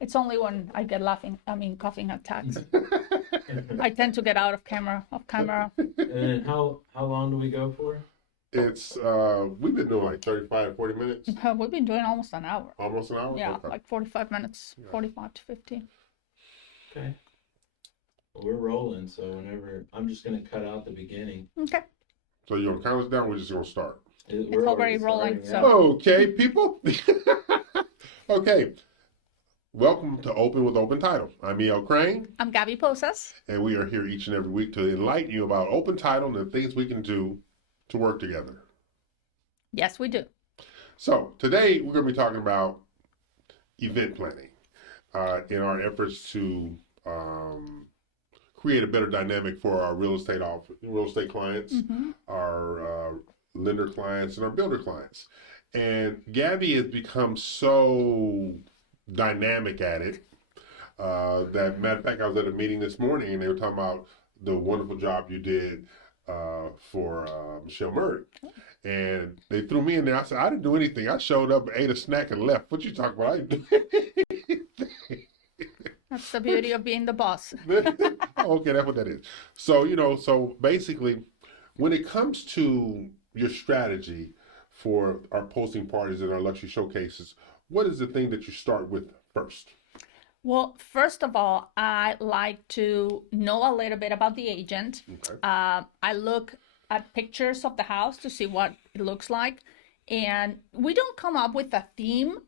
It's only when I get coughing attacks. I tend to get out of camera. And how long do we go for? It's we've been doing like 35, 40 minutes. We've been doing almost an hour. Almost an hour? Yeah, Okay. like 45 minutes, Yeah. 45 to 50. Okay. Well, we're rolling, so whenever I'm just gonna cut out the beginning. Okay. So you gonna count us down? We're just gonna start. We're already rolling, starting, yeah. Okay, people. Okay. Welcome to Open with Open Title. I'm E.L. Crane, I'm Gaby Posas. and we are here each and every week to enlighten you about open title and the things we can do to work together. Yes, we do. So today we're going to be talking about event planning in our efforts to create a better dynamic for our real estate clients, our lender clients, and our builder clients. And Gaby has become so dynamic at it that, matter of fact, I was at a meeting this morning and they were talking about the wonderful job you did for Michelle Murray. And they threw me in there. I said, I didn't do anything. I showed up, ate a snack, and left. What you talking about? I didn't do anything. That's the beauty of being the boss. Okay, that's what that is. So, so basically, when it comes to your strategy for our posting parties and our luxury showcases, what is the thing that you start with first? Well, first of all, I like to know a little bit about the agent. Okay. I look at pictures of the house to see what it looks like. And we don't come up with a theme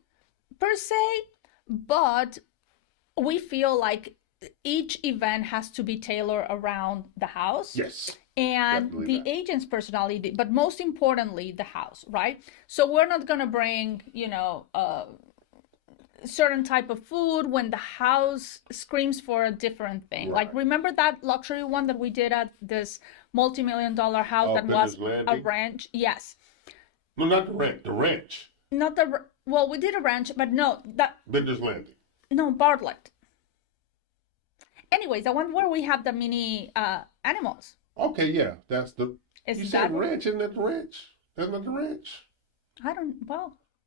per se, but we feel like each event has to be tailored around the house. Yes. And Definitely the agent's personality, but most importantly, the house, right? So we're not going to bring, certain type of food when the house screams for a different thing. Right. Like, remember that luxury one that we did at this multi-million-dollar house Oh, that was Bender's a Landing? ranch? Yes. No, not the ranch. The ranch. Not well, we did a ranch, but no, Bender's Landing. no, Bartlett. Anyways, the one where we have the mini animals. Okay, yeah, that's the. Is you that said ranch, isn't that the ranch? That's not the ranch.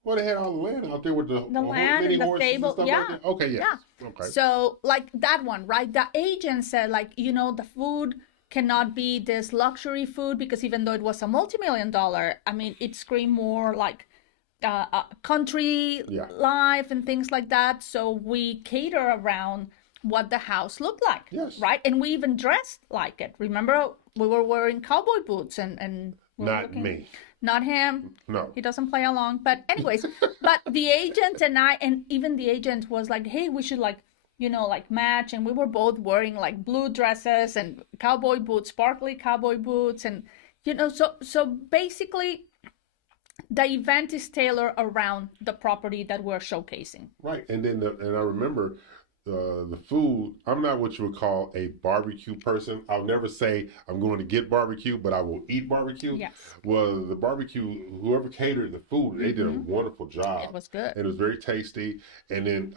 Well, They had all the land out there with the land mini and the horses stable, and stuff yeah, like that. Okay, yes. yeah. Okay. So, like that one, right? The agent said, like, the food cannot be this luxury food because even though it was a multi-million-dollar, I mean, it screamed more like country life and things like that. So we cater around what the house looked like, Yes. right? And we even dressed like it. Remember, we were wearing cowboy boots and we were Not looking- me. Not him. No. He doesn't play along. But anyways, but the agent and even the agent was like, hey, we should like match. And we were both wearing like blue dresses and cowboy boots, sparkly cowboy boots. And, so basically the event is tailored around the property that we're showcasing. Right. And then I remember the food. I'm not what you would call a barbecue person. I'll never say I'm going to get barbecue, but I will eat barbecue. Yes. Well, the barbecue, whoever catered the food, they did a wonderful job. It was good. And it was very tasty. And then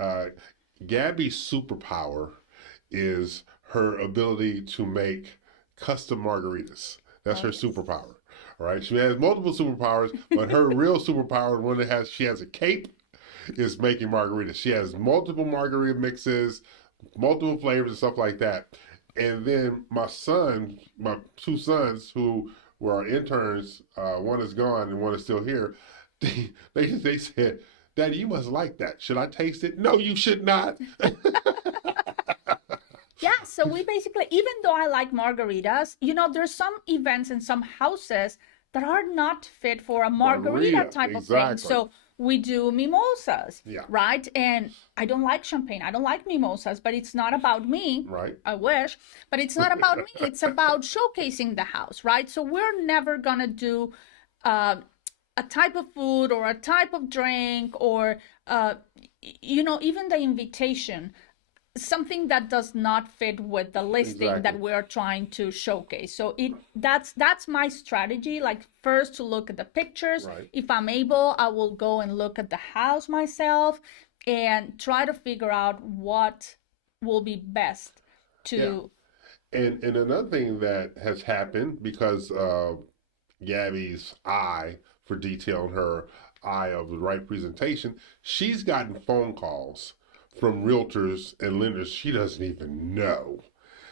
Gaby's superpower is her ability to make custom margaritas. That's her superpower. All right. She has multiple superpowers, but her real superpower, the one that she has a cape, is making margaritas. She has multiple margarita mixes, multiple flavors and stuff like that. And then my two sons who were our interns, one is gone and one is still here. They said, "Daddy, you must like that. Should I taste it?" "No, you should not." Yeah, so we basically, even though I like margaritas, there's some events in some houses that are not fit for a margarita type of thing. So we do mimosas, right? And I don't like champagne. I don't like mimosas, but it's not about me. Right. I wish, but it's not about me. It's about showcasing the house, right? So we're never going to do a type of food or a type of drink or, even the invitation, something that does not fit with the listing that we're trying to showcase. So that's my strategy. Like, first to look at the pictures. Right. If I'm able, I will go and look at the house myself and try to figure out what will be best to. Yeah. And another thing that has happened because of Gaby's eye for detail and her eye of the right presentation, she's gotten phone calls from realtors and lenders she doesn't even know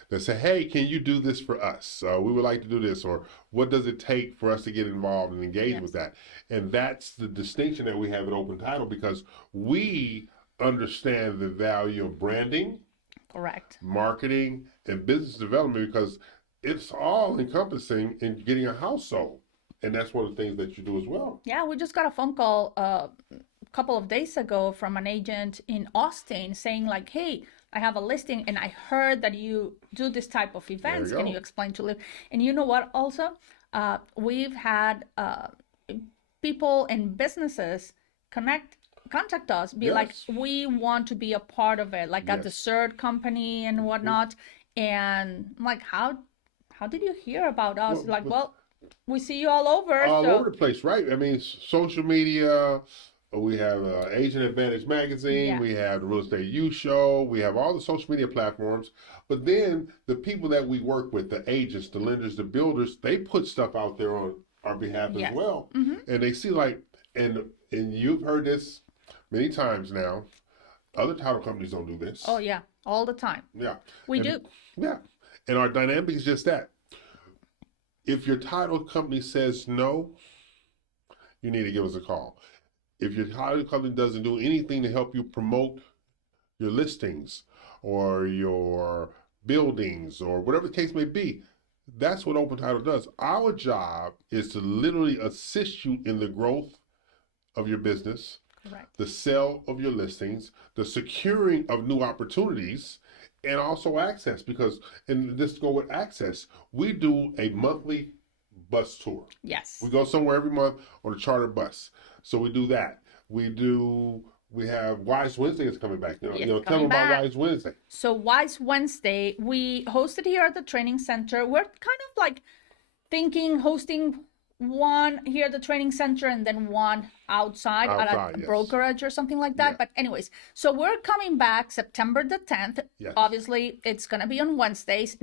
that say, hey, can you do this for us? We would like to do this, or what does it take for us to get involved and engage with that? And that's the distinction that we have at Open Title, because we understand the value of branding, Correct. marketing, and business development, because it's all encompassing in getting a house sold. And that's one of the things that you do as well. Yeah, we just got a phone call a couple of days ago from an agent in Austin saying like, hey, I have a listing and I heard that you do this type of events. Can you explain to live? And you know what also? We've had people and businesses contact us, be like, we want to be a part of it, like a dessert company and whatnot. And I'm like, how did you hear about us? Well, we see you all over. All over the place, right? I mean, social media. We have Agent Advantage Magazine. We have the Real Estate U Show. We have all the social media platforms. But then the people that we work with, the agents, the lenders, the builders, they put stuff out there on our behalf as well. And they see like, and you've heard this many times now, other title companies don't do this. Oh yeah, all the time. Yeah. We do. Yeah. And our dynamic is just that. If your title company says no, you need to give us a call. If your title company doesn't do anything to help you promote your listings or your buildings or whatever the case may be, that's what Open Title does. Our job is to literally assist you in the growth of your business, the sale of your listings, the securing of new opportunities, and also access. Because, and this go with access, we do a monthly bus tour. Yes. We go somewhere every month on a charter bus. So we do that. We have Wise Wednesday is coming back. Tell them about Wise Wednesday. So Wise Wednesday, we hosted here at the training center. We're kind of like thinking hosting one here at the training center and then one outside at a brokerage or something like that. But anyways, so we're coming back September the 10th. Obviously, it's going to be on Wednesdays.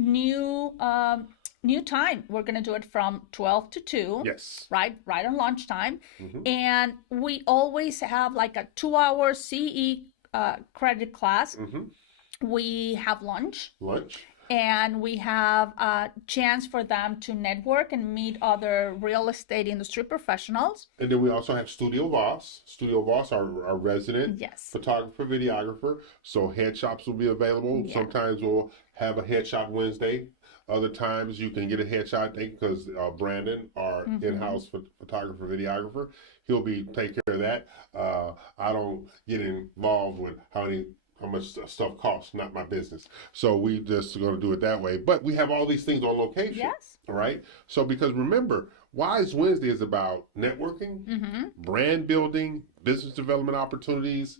New time. We're going to do it from 12 to 2. Yes. Right on lunchtime. And we always have like a 2-hour CE credit class. We have lunch. And we have a chance for them to network and meet other real estate industry professionals. And then we also have Studio Voss. Studio Voss, our resident photographer, videographer. So headshots will be available. Sometimes we'll have a headshot Wednesday. Other times you can get a headshot day because Brandon, our in-house photographer, videographer, he'll be take care of that. I don't get involved with how much stuff costs, not my business. So we just going to do it that way. But we have all these things on location. Yes. All right. So because remember, Wise Wednesday is about networking, brand building, business development opportunities,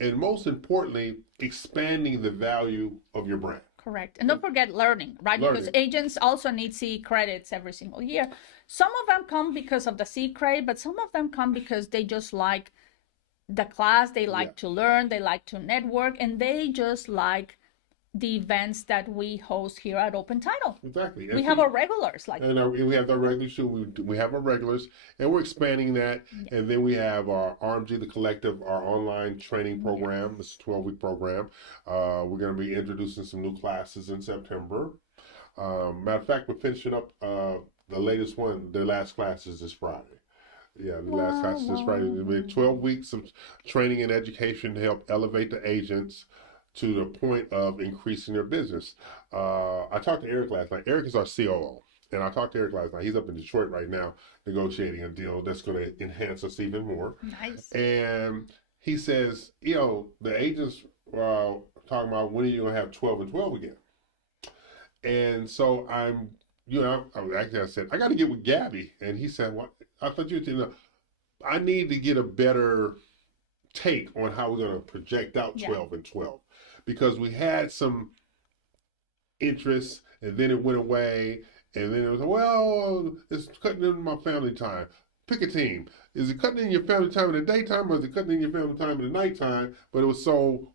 and most importantly, expanding the value of your brand. Correct. And don't forget learning, right? Because agents also need CE credits every single year. Some of them come because of the CE credit, but some of them come because they just like the class, they like to learn, they like to network, and they just like the events that we host here at Open Title. Exactly. We have our regulars. We have our regulars too. We have our regulars, and we're expanding that. And then we have our RMG, the Collective, our online training program. It's a 12-week program. We're going to be introducing some new classes in September. Matter of fact, we're finishing up the latest one. The last class is this Friday. Yeah, the last class is this Friday. It'll be 12 weeks of training and education to help elevate the agents to the point of increasing their business. I talked to Eric last night. Eric is our COO. And I talked to Eric last night. He's up in Detroit right now negotiating a deal that's going to enhance us even more. Nice. And he says, the agents are talking about when are you going to have 12 and 12 again? And so I said, I got to get with Gaby. And he said, what? I thought I need to get a better take on how we're going to project out 12 and 12. Because we had some interest and then it went away. And then it was, well, it's cutting into my family time. Pick a team. Is it cutting in your family time in the daytime or is it cutting in your family time in the nighttime? But it was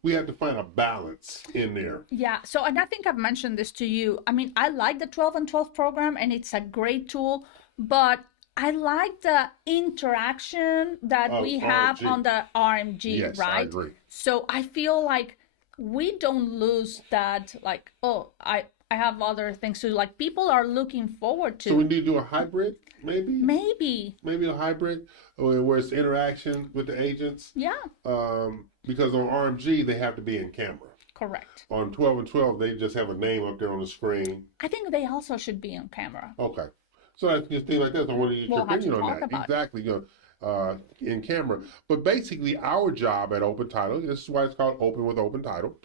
we had to find a balance in there. Yeah. So, and I think I've mentioned this to you. I mean, I like the 12 and 12 program and it's a great tool, but I like the interaction that we have on the RMG, yes, right? I agree. So I feel like we don't lose that, like, oh, I have other things to do. Like, people are looking forward So we to need to do a hybrid, maybe? maybe, Maybe a hybrid where it's interaction with the agents. yeah, Because on RMG, they have to be in camera. correct. On 12 and 12, they just have a name up there on the screen. I think they also should be on camera. Okay. So that's just thing like that. So I want to get We'll your have to opinion on talk that. about it. Exactly. In camera. But basically, our job at Open Title, this is why it's called Open with Open Title,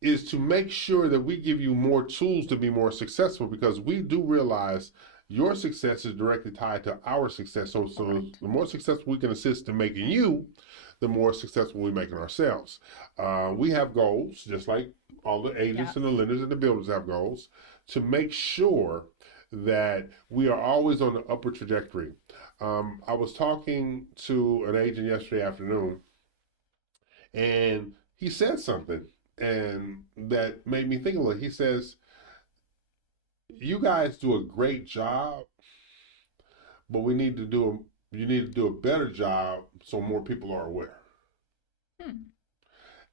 is to make sure that we give you more tools to be more successful, because we do realize your success is directly tied to our success. So the more successful we can assist in making you, the more successful we make in ourselves. We have goals, just like all the agents and the lenders and the builders have goals, to make sure that we are always on the upward trajectory. I was talking to an agent yesterday afternoon, and he said something, and that made me think a little. He says, "You guys do a great job, but you need to do a better job so more people are aware."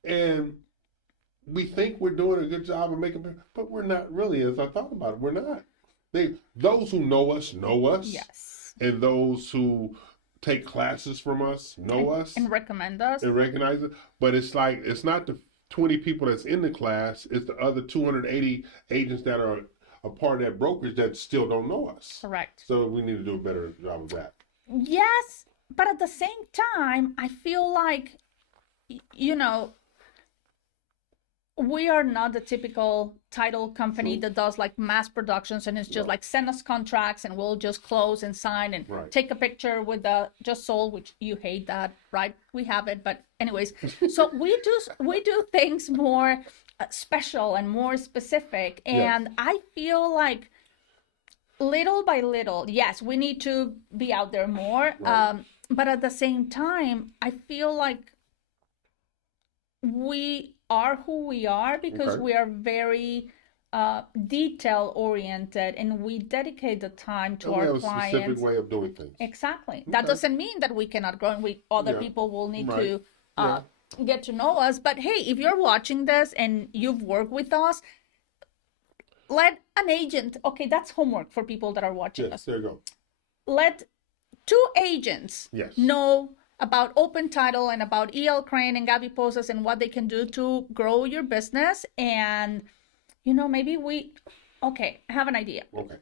And we think we're doing a good job of making, but we're not really. As I thought about it, we're not. Those who know us, Yes. and those who take classes from us know us And recommend us. and recognize it. But it's like, it's not the 20 people that's in the class; it's the other 280 agents that are a part of that brokerage that still don't know us. Correct. So we need to do a better job of that. Yes, but at the same time, I feel like, you know, we are not the typical title company that does like mass productions and it's just like send us contracts and we'll just close and sign and take a picture with the just sold, which you hate that, right? We have it, but anyways, so we do things more special and more specific, and I feel like little by little, yes, we need to be out there more, but at the same time, I feel like we are who we are because we are very detail oriented and we dedicate the time to our clients. We have a specific way of doing things. Exactly. That doesn't mean that we cannot grow and other people will need to get to know us. But hey, if you're watching this and you've worked with us, let an agent, okay, that's homework for people that are watching us. There you go. Let 2 agents know about Open Title and about E.L. Crane and Gaby Posas and what they can do to grow your business. And, maybe I have an idea. Okay.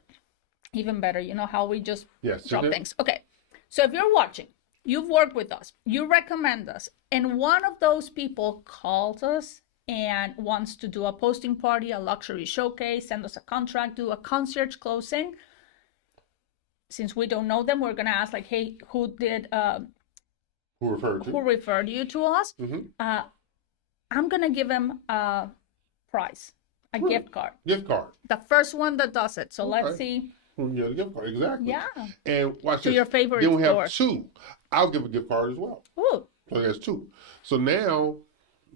Even better, how we just drop okay. things. Okay. So if you're watching, you've worked with us, you recommend us, and one of those people calls us and wants to do a posting party, a luxury showcase, send us a contract, do a concierge closing. Since we don't know them, we're going to ask like, hey, who referred you to us? I'm gonna give him a prize, a gift card. The first one that does it. So let's see. Yeah, gift card, exactly. Yeah. And watch to this. Your favorite Then we store. have 2. I'll give a gift card as well. Ooh. So that's 2. So now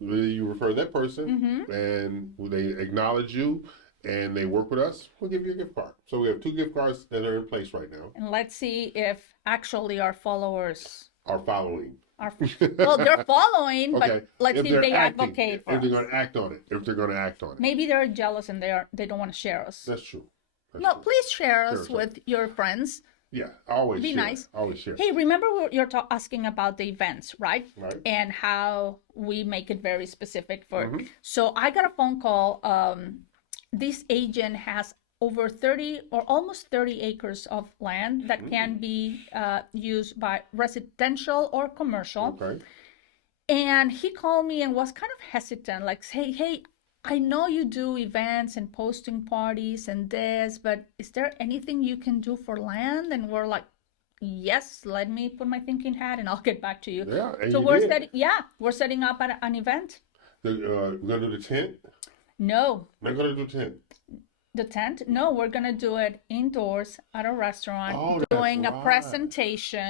you refer that person, and they acknowledge you, and they work with us. We'll give you a gift card. So we have 2 gift cards that are in place right now. And let's see if actually our followers are following. Well, they're following, Okay. but let's see if they advocate for If they're us. going to act on it. Maybe they're jealous and they don't want to share us. That's true. Please share us with your friends. Yeah, always Be share. nice. Always share. Hey, remember you're asking about the events, right? Right. And how we make it very specific for. So I got a phone call. This agent has over 30 or almost 30 acres of land that can be used by residential or commercial. Okay. And he called me and was kind of hesitant, like, hey, I know you do events and posting parties and this, but is there anything you can do for land? And we're like, yes, let me put my thinking hat and I'll get back to you. Yeah, and so we're setting up an event. We're going to do the tent? No. Not going to do the tent. The tent? No, we're going to do it indoors at a restaurant, doing a presentation.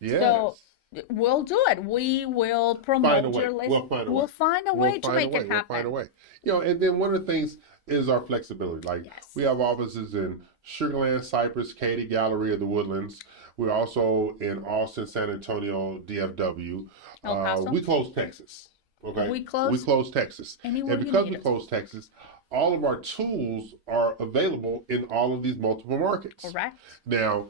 Yes. So we'll do it. We will promote your list. We'll find a way to make it happen. We'll find a way. And then one of the things is our flexibility. Like we have offices in Sugarland, Cypress, Katy, Galleria, the Woodlands. We're also in Austin, San Antonio, DFW. El Paso. We close Texas. Okay. We We close close Texas. anywhere And you because need we us. close Texas, all of our tools are available in all of these multiple markets. Correct. Now,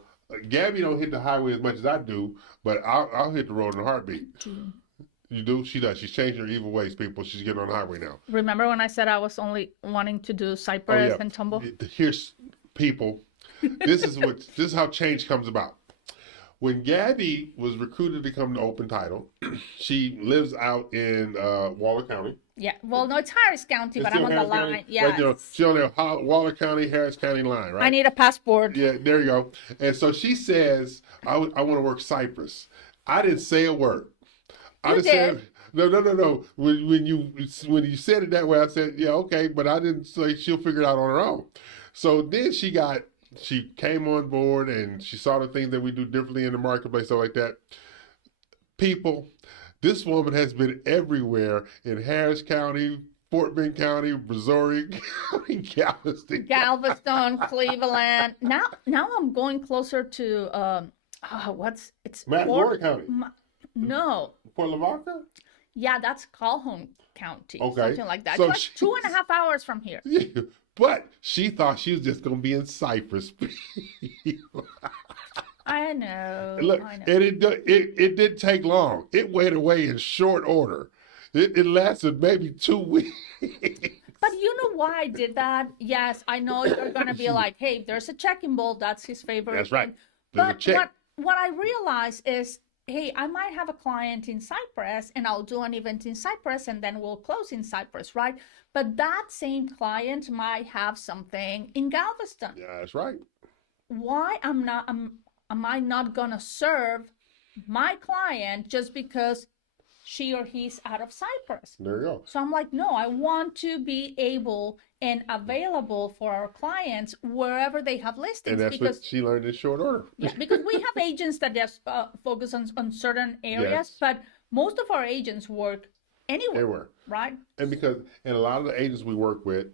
Gabby don't hit the highway as much as I do, but I'll hit the road in a heartbeat. You do? She does. She's changing her evil ways, people. She's getting on the highway now. Remember when I said I was only wanting to do Cypress and Tumble? Here's people. This is how change comes about. When Gabby was recruited to come to Open Title, she lives out in Waller County. Yeah. Well, no, it's Harris County, but It's I'm on the Harris line. County? Yeah. Right there. She's on the Waller County, Harris County line, right? I need a passport. Yeah, there you go. And so she says, I want to work Cypress. I didn't say a word. I You didn't say did. no. When you said it that way, I said, yeah, okay, but I didn't say she'll figure it out on her own. So then she came on board and she saw the things that we do differently in the marketplace, stuff like that. People, this woman has been everywhere in Harris County, Fort Bend County, Missouri County, Galveston, Cleveland. Now I'm going closer to Montgomery County. No. Port Lavaca? Yeah, that's Calhoun County. Okay. Something like that. So It's like 2.5 hours from here. Yeah, but she thought she was just going to be in Cypress. I know. Look, I know. and it didn't take long. It went away in short order. It lasted maybe 2 weeks. But you know why I did that? Yes, I know you're gonna be like, hey, there's a check involved, that's his favorite. That's right. thing. There's a But check. what I realize is, hey, I might have a client in Cyprus and I'll do an event in Cyprus and then we'll close in Cyprus, right? But that same client might have something in Galveston. Yeah, that's right. Why am I not gonna serve my client just because she or he's out of Cyprus? There you go. So I'm like, no, I want to be able and available for our clients wherever they have listings. And that's because what she learned in short order. yeah, because we have agents that just focus on certain areas, Yes. but most of our agents work anywhere, Everywhere. right? And a lot of the agents we work with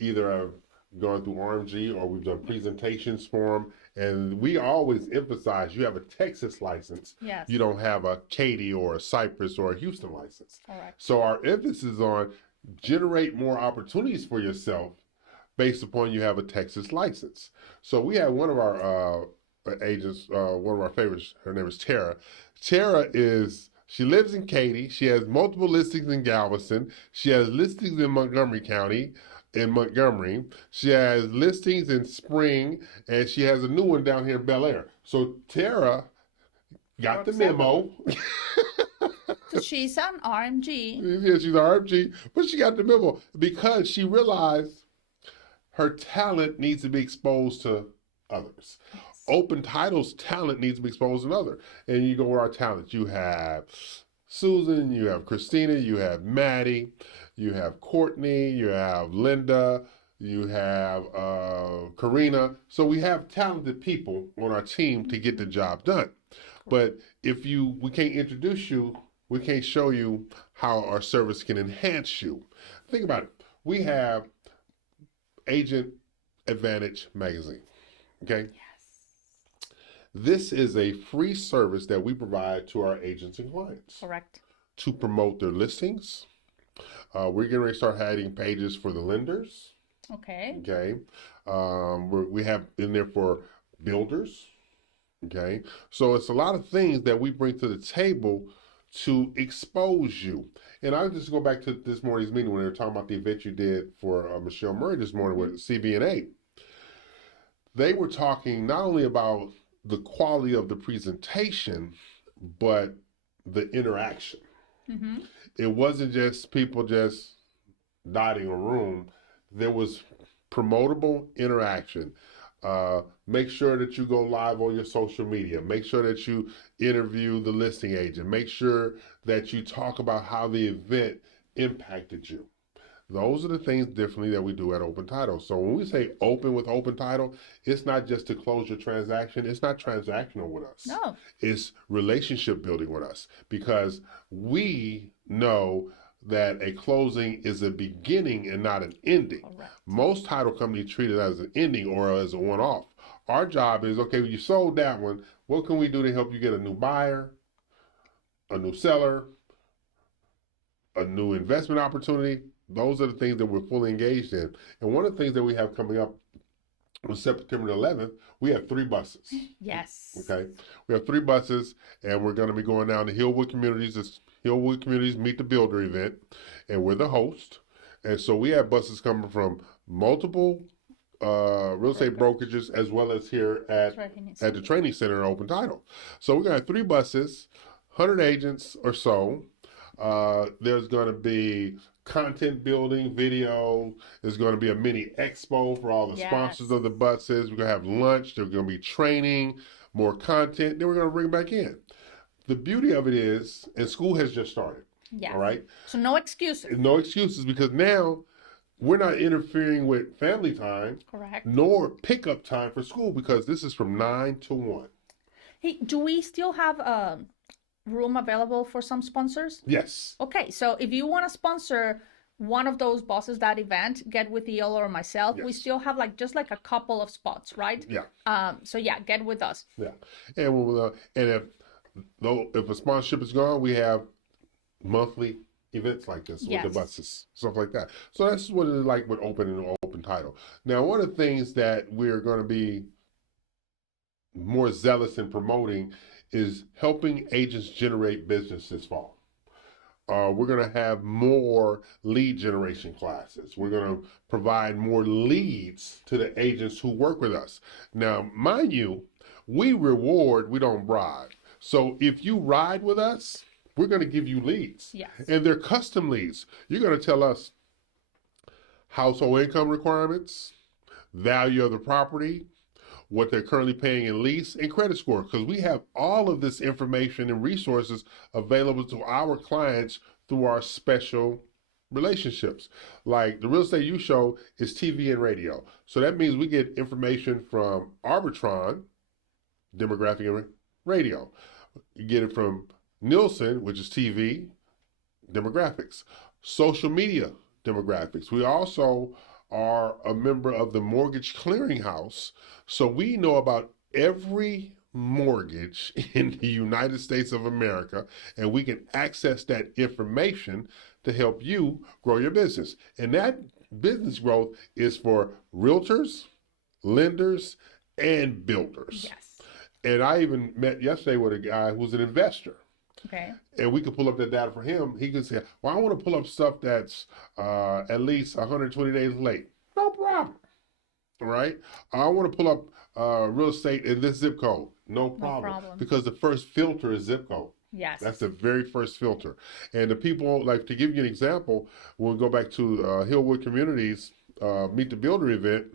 either have gone through RMG or we've done presentations for them. And we always emphasize you have a Texas license. Yes. You don't have a Katy or a Cypress or a Houston license. Correct. So our emphasis is on generate more opportunities for yourself based upon you have a Texas license. So we have one of our agents, one of our favorites, her name is Tara. She lives in Katy. She has multiple listings in Galveston. She has listings in Montgomery County, in Montgomery. She has listings in Spring, and she has a new one down here in Bel Air. So Tara got the memo. So she's an RMG. Yeah, she's RMG, but she got the memo because she realized her talent needs to be exposed to others. Open Title's talent needs to be exposed to others. And you go where our talent. You have Susan, you have Christina, you have Maddie, you have Courtney, you have Linda, you have Karina. So we have talented people on our team to get the job done. But if we can't introduce you, we can't show you how our service can enhance you. Think about it. We have Agent Advantage magazine. Okay? Yes. This is a free service that we provide to our agents and clients Correct. to promote their listings. We're getting ready to start adding pages for the lenders. Okay. Okay. We have in there for builders. Okay. So it's a lot of things that we bring to the table to expose you. And I'll just go back to this morning's meeting when they were talking about the event you did for Michelle Murray this morning with CB&A. They were talking not only about the quality of the presentation, but the interaction. Mm-hmm. It wasn't just people just dotting a room. There was promotable interaction. Make sure that you go live on your social media. Make sure that you interview the listing agent. Make sure that you talk about how the event impacted you. Those are the things differently that we do at Open Title. So when we say open with Open Title, it's not just to close your transaction. It's not transactional with us. No. It's relationship building with us because we know that a closing is a beginning and not an ending. Correct. Most title companies treat it as an ending or as a one-off. Our job is, okay, you sold that one. What can we do to help you get a new buyer, a new seller, a new investment opportunity? Those are the things that we're fully engaged in. And one of the things that we have coming up on September 11th, we have 3 buses. Yes. Okay, we have 3 buses, and we're going to be going down to Hillwood Communities. It's Hillwood Communities Meet the Builder event, and we're the host. And so we have buses coming from multiple real estate brokerages, as well as here at the training center in Open Title. So we're going to have 3 buses, 100 agents or so. There's going to be content building, video. There's going to be a mini expo for all the sponsors of the buses. We're going to have lunch. There's going to be training, more content. Then we're going to bring it back in. The beauty of it is, and school has just started. Yeah. All right. So no excuses. No excuses, because now we're not interfering with family time. Correct. Nor pickup time for school, because this is from 9 to 1. Hey, do we still have room available for some sponsors? Yes. Okay, so if you want to sponsor one of those buses, that event, get with E.L or myself. Yes. We still have just like a couple of spots, right? Yeah. So yeah, get with us. Yeah. And we'll, and if a sponsorship is gone, we have monthly events like this with the buses, stuff like that. So that's what it is like with open title. Now, one of the things that we're going to be more zealous in promoting is helping agents generate business this fall. We're going to have more lead generation classes. We're going to provide more leads to the agents who work with us. Now, mind you, we reward, we don't bribe. So if you ride with us, we're going to give you leads. Yes. And they're custom leads. You're going to tell us household income requirements, value of the property, what they're currently paying in lease, and credit score, because we have all of this information and resources available to our clients through our special relationships. Like the Real Estate You Show is TV and radio. So that means we get information from Arbitron, demographic and radio. You get it from Nielsen, which is TV, demographics, social media demographics. We also are a member of the Mortgage Clearinghouse, so we know about every mortgage in the United States of America, and we can access that information to help you grow your business. And that business growth is for realtors, lenders, and builders. Yes. And I even met yesterday with a guy who's an investor. Okay. And we could pull up that data for him. He could say, well, I want to pull up stuff that's at least 120 days late. No problem. Right? I want to pull up real estate in this zip code. No problem. Because the first filter is zip code. Yes. That's the very first filter. And the people, like, to give you an example, we'll go back to Hillwood Communities Meet the Builder event.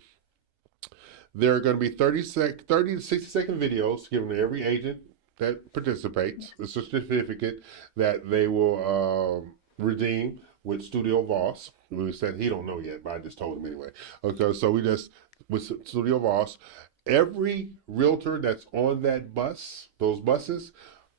There are going to be 30 to 60-second videos given to every agent that participates, a certificate that they will redeem with Studio Voss. We said he don't know yet, but I just told him anyway. Okay, so we just, with Studio Voss, every realtor that's on that bus, those buses,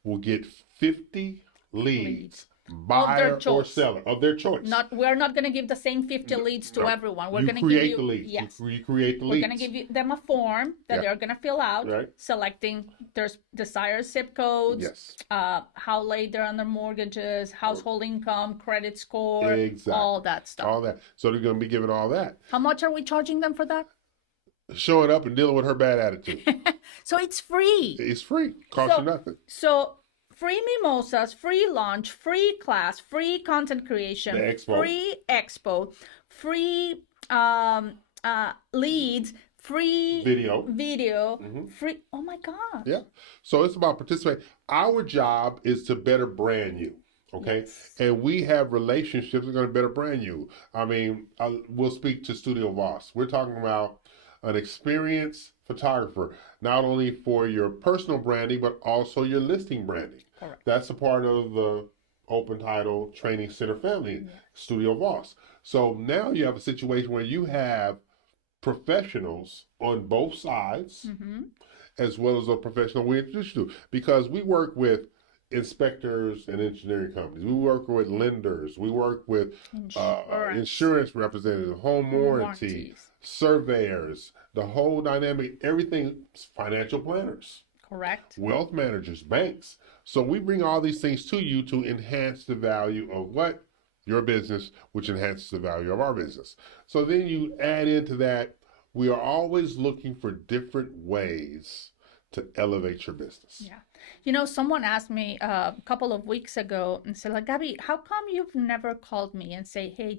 will get 50 leads. Buyer or seller of their choice. We're not going to give the same 50 leads to everyone. We're going to give you the leads. Yes. You create the leads. We're going to give them a form that they're going to fill out, selecting their desired zip codes, how late they're on their mortgages, household income, credit score, all that stuff. All that. So they're going to be given all that. How much are we charging them for that? Showing up and dealing with her bad attitude. So it's free. It's free. Costs you nothing. So free mimosas, free lunch, free class, free content creation, free expo, free leads, free video, free. Oh my God. Yeah. So it's about participating. Our job is to better brand you. Okay. Yes. And we have relationships that are going to better brand you. I mean, we'll speak to Studio Voss. We're talking about an experienced photographer, not only for your personal branding, but also your listing branding. Correct. That's a part of the Open Title Training Center family, Studio Voss. So now you have a situation where you have professionals on both sides, as well as a professional we introduce you to. Because we work with inspectors and engineering companies. We work with lenders. We work with Insurance. insurance representatives, home warranty, Warranties. surveyors, the whole dynamic, everything, financial planners, Correct. wealth managers, banks. So we bring all these things to you to enhance the value of what? Your business, which enhances the value of our business. So then you add into that, we are always looking for different ways to elevate your business. Yeah. You know, someone asked me a couple of weeks ago and said, like, Gabby, how come you've never called me and say, hey,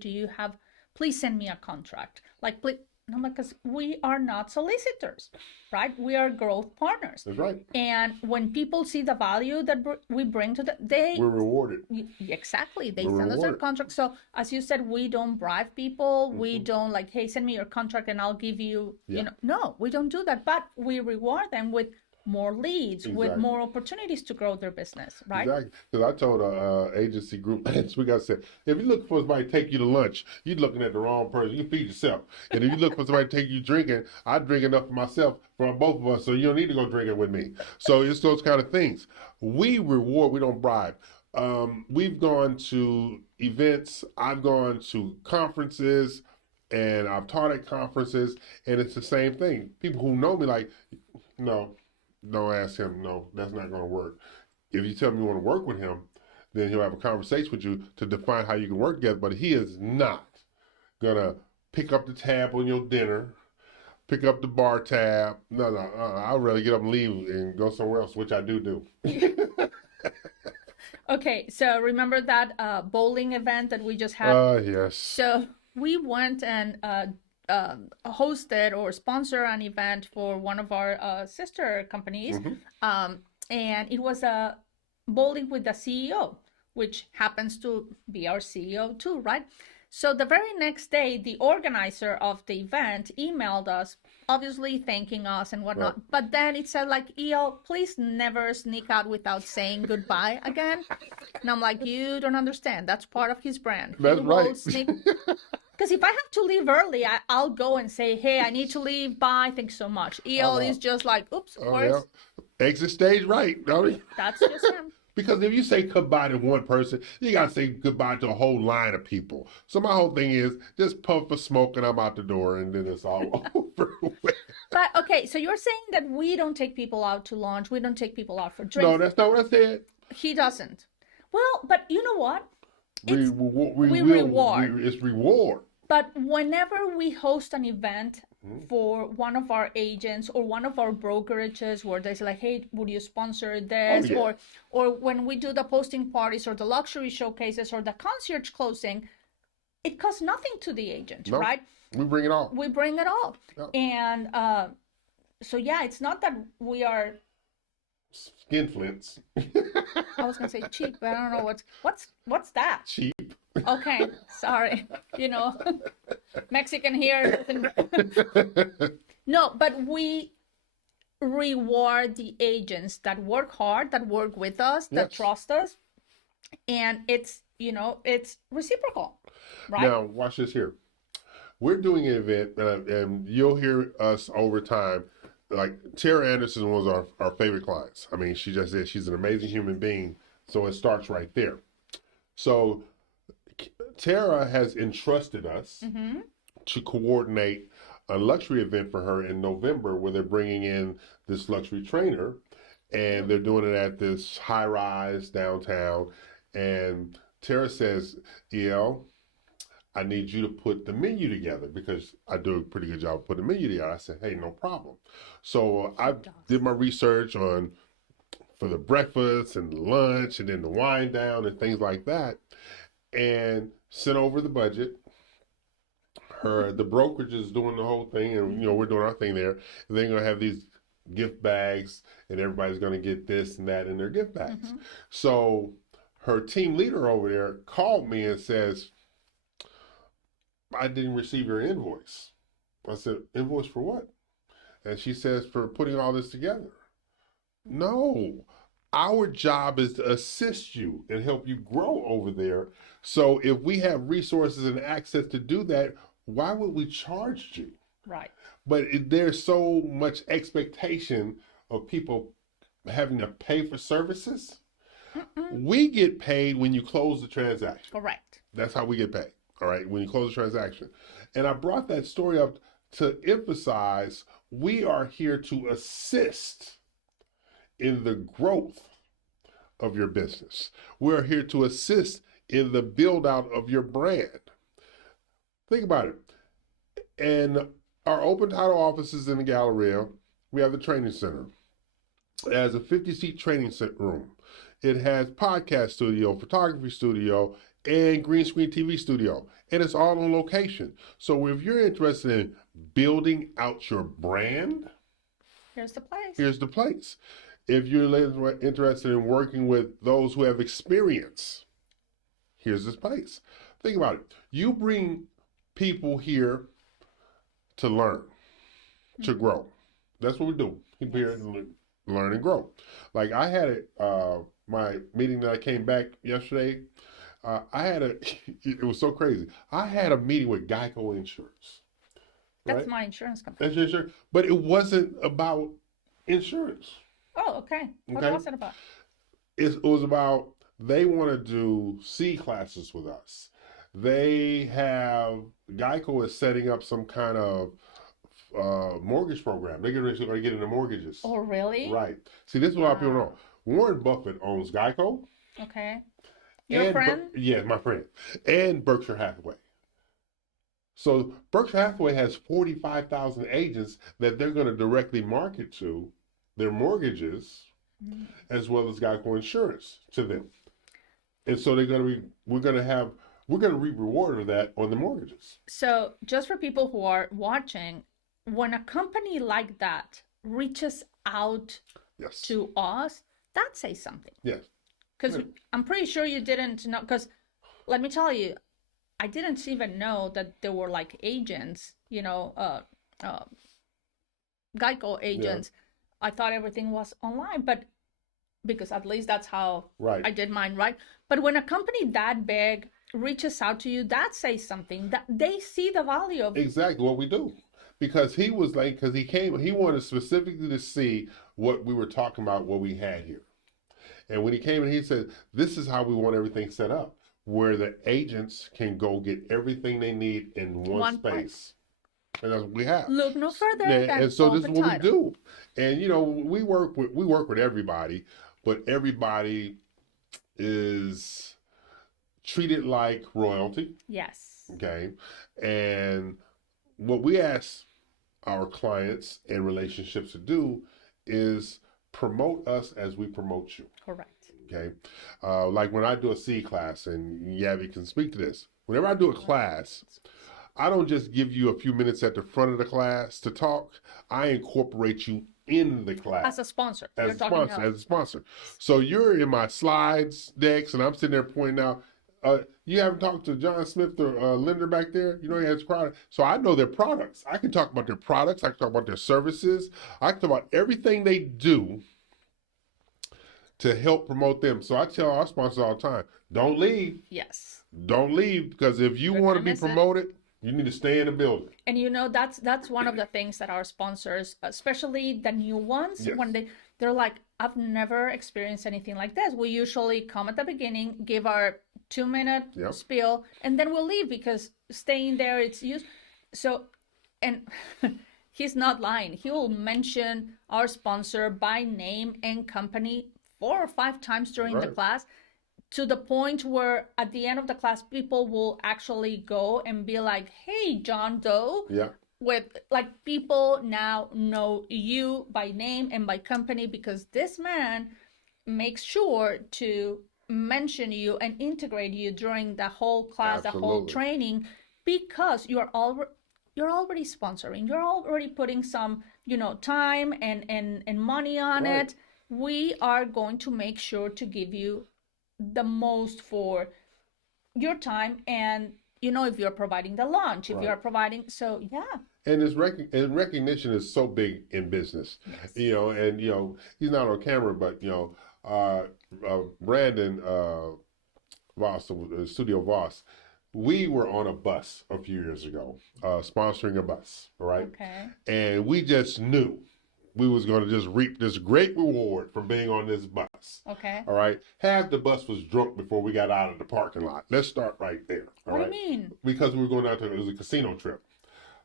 please send me a contract? Like, please. No, because we are not solicitors, right? We are growth partners. That's right. And when people see the value that we bring to them, we're rewarded. Exactly. They We're send us their rewarded. contract. So as you said, we don't bribe people. We don't like, hey, send me your contract and I'll give you, you know, no, we don't do that. But we reward them with more leads, with more opportunities to grow their business, right? Exactly. Because I told a agency group this week, I said, if you look for somebody to take you to lunch, you're looking at the wrong person. You feed yourself. And if you look for somebody to take you drinking, I drink enough for myself for both of us, so you don't need to go drinking with me. So it's those kind of things. We reward, we don't bribe. We've gone to events, I've gone to conferences, and I've taught at conferences, and it's the same thing. People who know me like, no, don't ask him. No, that's not going to work. If you tell me you want to work with him, then he'll have a conversation with you to define how you can work together. But he is not going to pick up the tab on your dinner, pick up the bar tab. No, I'd rather get up and leave and go somewhere else, which I do. Okay, so remember that bowling event that we just had? Yes. So we went and hosted or sponsor an event for one of our sister companies, and it was a bowling with the CEO, which happens to be our CEO too, right? So the very next day, the organizer of the event emailed us, obviously thanking us and whatnot. Right. But then it said like, E.L, please never sneak out without saying goodbye again. And I'm like, you don't understand. That's part of his brand. That's He will right. sneak. Because if I have to leave early, I'll go and say, hey, I need to leave. Bye. Thanks so much. E.L is just like, oops, where's... Exit stage right, don't he? That's just him. Because if you say goodbye to one person, you got to say goodbye to a whole line of people. So my whole thing is just puff a smoke and I'm out the door and then it's all over with. But okay, so you're saying that we don't take people out to lunch. We don't take people out for drinks. No, that's not what I said. He doesn't. Well, but you know what? We reward. It's reward. But whenever we host an event for one of our agents or one of our brokerages where they say like, hey, would you sponsor this? Or when we do the posting parties or the luxury showcases or the concierge closing, it costs nothing to the agent, right? We bring it all. We bring it all. Yep. And so, yeah, it's not that we are... Skinflints. I was going to say cheap, but I don't know what's that? Cheap. Okay, sorry. You know, Mexican here. No, but we reward the agents that work hard, that work with us, that trust us. And it's, you know, it's reciprocal, right? Now, watch this here. We're doing an event, and you'll hear us over time. Like, Tara Anderson was our favorite clients. I mean, she just said she's an amazing human being. So it starts right there. So Tara has entrusted us to coordinate a luxury event for her in November where they're bringing in this luxury trainer and they're doing it at this high rise downtown. And Tara says, E.L, I need you to put the menu together because I do a pretty good job of putting the menu together. I said, hey, no problem. So I did my research for the breakfast and the lunch and then the wine down and things like that. And sent over the budget. The brokerage is doing the whole thing, and you know we're doing our thing there. And they're gonna have these gift bags, and everybody's gonna get this and that in their gift bags. So her team leader over there called me and says, "I didn't receive your invoice." I said, "Invoice for what?" And she says, "For putting all this together." No. Our job is to assist you and help you grow over there. So if we have resources and access to do that, why would we charge you? Right. But there's so much expectation of people having to pay for services. We get paid when you close the transaction. Correct. That's how we get paid. All right, when you close the transaction. And I brought that story up to emphasize we are here to assist in the growth of your business. We're here to assist in the build out of your brand. Think about it. And our open title offices in the Galleria, we have the training center. It has a 50-seat training room. It has podcast studio, photography studio, and green screen TV studio. And it's all on location. So if you're interested in building out your brand, here's the place. Here's the place. If you're interested in working with those who have experience, here's this place. Think about it. You bring people here to learn, to grow. That's what we do. People here to learn and grow. Like I had my meeting that I came back yesterday. It was so crazy. I had a meeting with Geico Insurance. That's right? my insurance company. That's your insurance. But it wasn't about insurance. Oh, okay. What was it about? It was about they want to do C classes with us. Geico is setting up some kind of mortgage program. They're going to get into mortgages. Oh, really? Right. See, this is what a lot of people know. Warren Buffett owns Geico. Okay. Your friend? Yeah, my friend. And Berkshire Hathaway. So Berkshire Hathaway has 45,000 agents that they're going to directly market to their mortgages as well as Geico Insurance to them. And so we're going to reap reward of that on the mortgages. So just for people who are watching, when a company like that reaches out to us, that says something. Yes. Because I'm pretty sure you didn't know, because let me tell you, I didn't even know that there were like agents, Geico agents. Yeah. I thought everything was online, but because at least that's how I did mine, right? But when a company that big reaches out to you, that says something, that they see the value of exactly what we do. Because he wanted specifically to see what we were talking about, what we had here. And when he came in, he said, this is how we want everything set up, where the agents can go get everything they need in one space. And that's what we have. Look no further and so this is what we do. And we work with everybody, but everybody is treated like royalty. Yes. Okay. And what we ask our clients and relationships to do is promote us as we promote you. Correct. Okay. Like when I do a C class, and Gabby can speak to this. Whenever I do a class, I don't just give you a few minutes at the front of the class to talk. I incorporate you in the class. As a sponsor. As a sponsor. So you're in my slides decks, and I'm sitting there pointing out, you haven't talked to John Smith or Linder back there? He has product. So I know their products. I can talk about their products. I can talk about their services. I can talk about everything they do to help promote them. So I tell our sponsors all the time, don't leave. Yes. Don't leave, because if you want to be promoted, you need to stay in the building. And that's one of the things that our sponsors, especially the new ones, when they're like, I've never experienced anything like this. We usually come at the beginning, give our 2-minute spiel, and then we'll leave, because staying there, it's used. So, and he's not lying. He will mention our sponsor by name and company 4 or 5 times during the class, to the point where at the end of the class, people will actually go and be like, hey, John Doe. Yeah. With like, people now know you by name and by company, because this man makes sure to mention you and integrate you during the whole class, the whole training, because you're already sponsoring. You're already putting some, time and money on it. We are going to make sure to give you the most for your time, and if you're providing the lunch, if you're providing, so and this recognition is so big in business. And he's not on camera, but Brandon Voss, Studio Voss, we were on a bus a few years ago, sponsoring a bus, right? Okay. And we just knew we was going to just reap this great reward from being on this bus. Okay. All right. Half the bus was drunk before we got out of the parking lot. Let's start right there. What do you mean? Because we were going out to, it was a casino trip.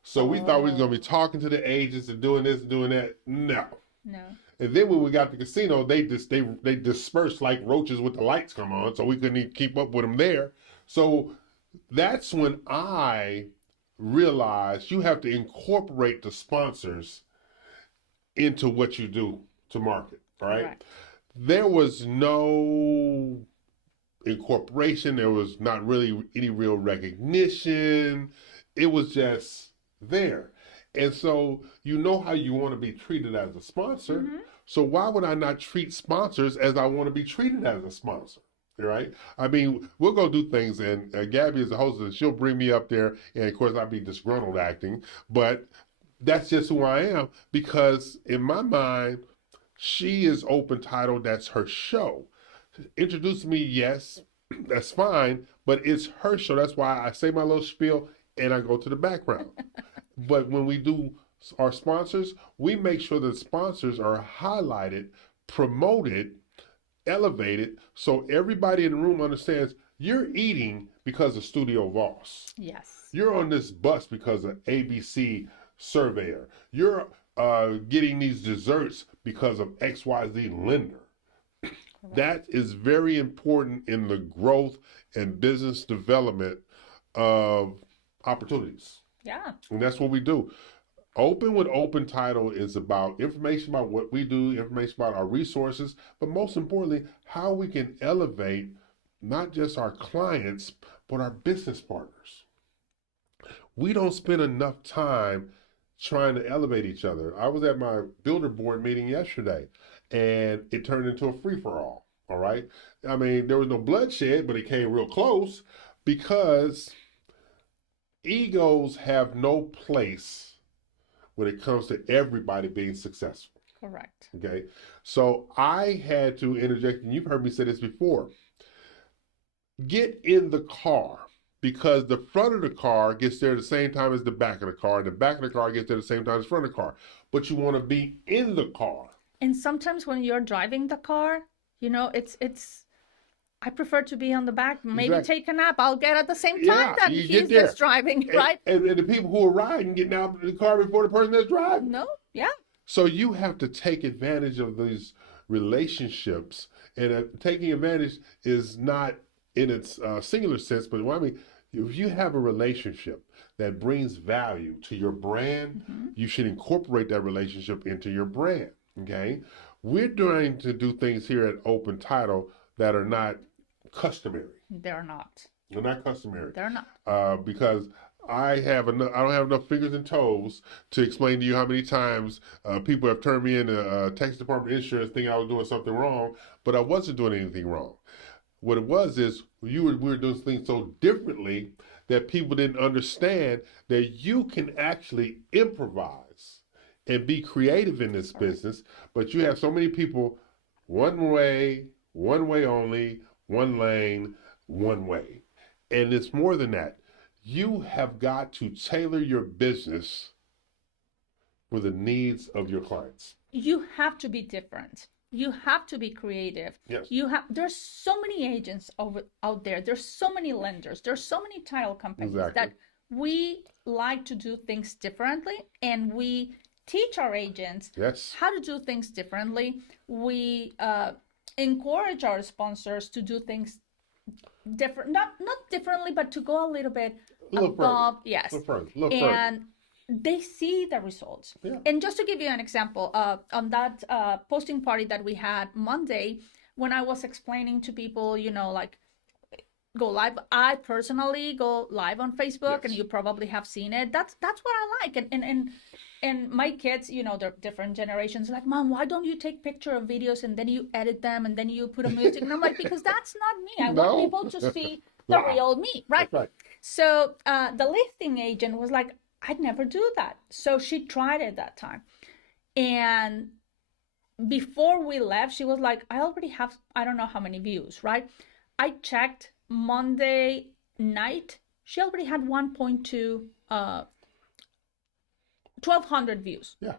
So we thought we was going to be talking to the agents and doing this and doing that. No. No. And then when we got to the casino, they dispersed like roaches with the lights come on, so we couldn't even keep up with them there. So that's when I realized you have to incorporate the sponsors into what you do to market, right? Correct. There was no incorporation. There was not really any real recognition. It was just there. And so you know how you want to be treated as a sponsor. Mm-hmm. So why would I not treat sponsors as I want to be treated as a sponsor? Right? I mean, we'll go do things, and Gabby is a hostess. She'll bring me up there, and of course I'll be disgruntled acting, but that's just who I am, because in my mind, she is open title. That's her show. Introduce me, yes, that's fine, but it's her show. That's why I say my little spiel and I go to the background. But when we do our sponsors, we make sure the sponsors are highlighted, promoted, elevated, so everybody in the room understands you're eating because of Studio Voss. Yes. You're on this bus because of ABC Surveyor. You're getting these desserts because of XYZ Lender. Correct. That is very important in the growth and business development of opportunities. Yeah. And that's what we do. Open with Open Title is about information about what we do, information about our resources, but most importantly, how we can elevate not just our clients, but our business partners. We don't spend enough time trying to elevate each other. I was at my builder board meeting yesterday, and it turned into a free-for-all, all right? I mean, there was no bloodshed, but it came real close, because egos have no place when it comes to everybody being successful. Correct. Okay. So I had to interject, and you've heard me say this before. Get in the car, because the front of the car gets there at the same time as the back of the car, and the back of the car gets there at the same time as the front of the car. But you want to be in the car. And sometimes when you're driving the car, you know, it's I prefer to be on the back, maybe Exactly. take a nap. I'll get at the same time that you he's get there. just driving, right? And the people who are riding getting out of the car before the person that's driving. No, yeah. So you have to take advantage of these relationships, and taking advantage is not in its singular sense, but I mean, if you have a relationship that brings value to your brand, you should incorporate that relationship into your brand. Okay, we're trying to do things here at Open Title that are not customary. They're not. They're not customary. They're not. Because I don't have enough fingers and toes to explain to you how many times people have turned me into Texas Department of Insurance thinking I was doing something wrong, but I wasn't doing anything wrong. What it was is we were doing things so differently that people didn't understand that you can actually improvise and be creative in this business, but you have so many people one way only, one lane, one way. And it's more than that. You have got to tailor your business for the needs of your clients. You have to be different. You have to be creative. Yes. There's so many agents out there. There's so many lenders. There's so many title companies Exactly. that we like to do things differently, and we teach our agents Yes. how to do things differently. We encourage our sponsors to do things different, not differently, but to go a little bit above. Yes. A little further. And they see the results. Yeah. And just to give you an example, on that posting party that we had Monday, when I was explaining to people, you know, like go live, I personally go live on Facebook, Yes. and you probably have seen it. That's what I like. And my kids, you know, they're different generations, like, Mom, why don't you take picture of videos and then you edit them and then you put a music? And I'm like, because that's not me. I want people to see the real me, right? That's right. So the listing agent was like, I'd never do that. So she tried it that time. And before we left, she was like, I already have, I don't know how many views, right? I checked Monday night. She already had 1.2, 1,200 views. Yeah.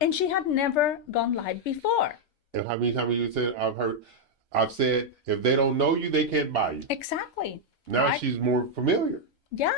And she had never gone live before. And how many times you said I've said if they don't know you, they can't buy you. Exactly. Now right? she's more familiar. Yeah.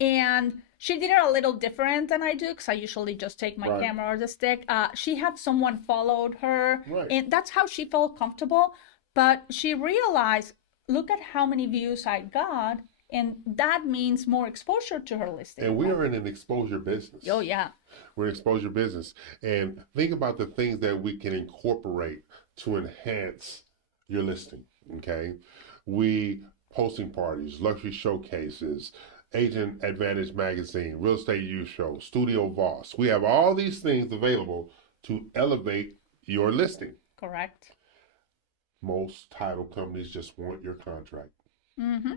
And she did it a little different than I do because I usually just take my Right. camera or the stick. She had someone followed her, Right. and that's how she felt comfortable. But she realized, look at how many views I got, and that means more exposure to her listing. And we are in an exposure business. Oh, yeah. We're an exposure business. And think about the things that we can incorporate to enhance your listing. Okay. We posting parties, luxury showcases, Agent Advantage Magazine, Real Estate Youth Show, Studio Voss. We have all these things available to elevate your listing. Correct. Most title companies just want your contract. Mm-hmm.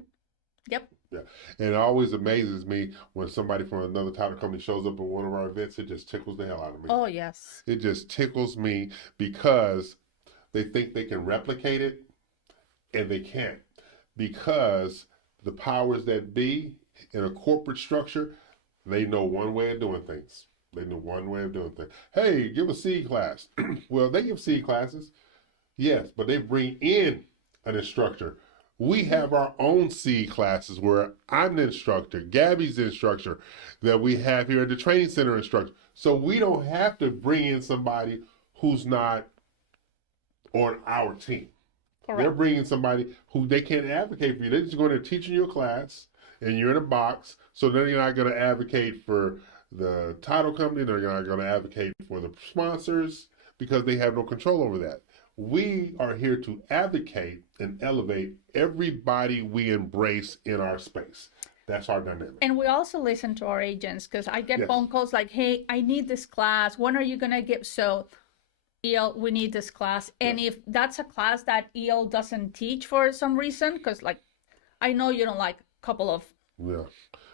Yep. Yeah. And it always amazes me when somebody from another title company shows up at one of our events. It just tickles the hell out of me. Oh, yes. It just tickles me because they think they can replicate it and they can't, because the powers that be in a corporate structure, they know one way of doing things. They know one way of doing things. Hey, give a C class. Well, they give C classes. Yes, but they bring in an instructor. We have our own C classes where I'm the instructor, Gabby's the instructor, that we have here at the training center instructor. So we don't have to bring in somebody who's not on our team. Correct. They're bringing somebody who they can't advocate for you. They're just going to teach in your class and you're in a box. So they're not going to advocate for the title company. They're not going to advocate for the sponsors because they have no control over that. We are here to advocate and elevate everybody we embrace in our space. That's our dynamic. And we also listen to our agents because I get Yes. phone calls like, hey, I need this class. When are you going to give? So, E.L, we need this class. And if that's a class that E.L doesn't teach for some reason, because like, I know you don't like a couple of Yeah.